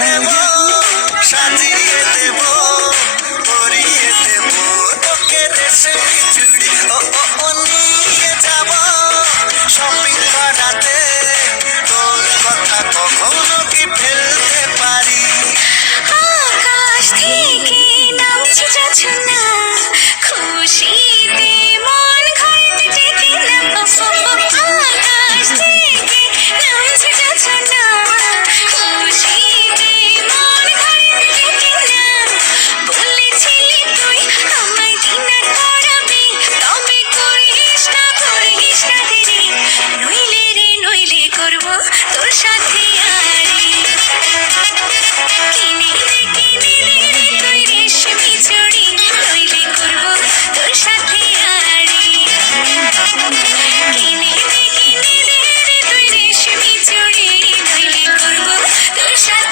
দেব, সাজিয়ে দেব, পরিয়ে দেব তোকে রেশমি চুড়ি। ও ও ও নিয়ে যাব শপিং করাতে, তোর কথা কখনো কি ফেলতে পারি? আকাশ থেকে নামছে জোছনা, খুশিতে মন ঘরে টেকে না। আকাশ থেকে নামছে জোছনা, খুশিতে মন ঘরে টেকে না। বলেছিলি তুই আমায় ডিনার করাবি, তবে করিস না দেরি। নইলে রে নইলে করবো তোর সাথে আড়ি। কিনে দে তুই রেশমি চুড়ি, নইলে করবো তোর সাথে আড়ি। কিনে দে তুই রেশমি চুড়ি, নইলে করবো তোর সাথে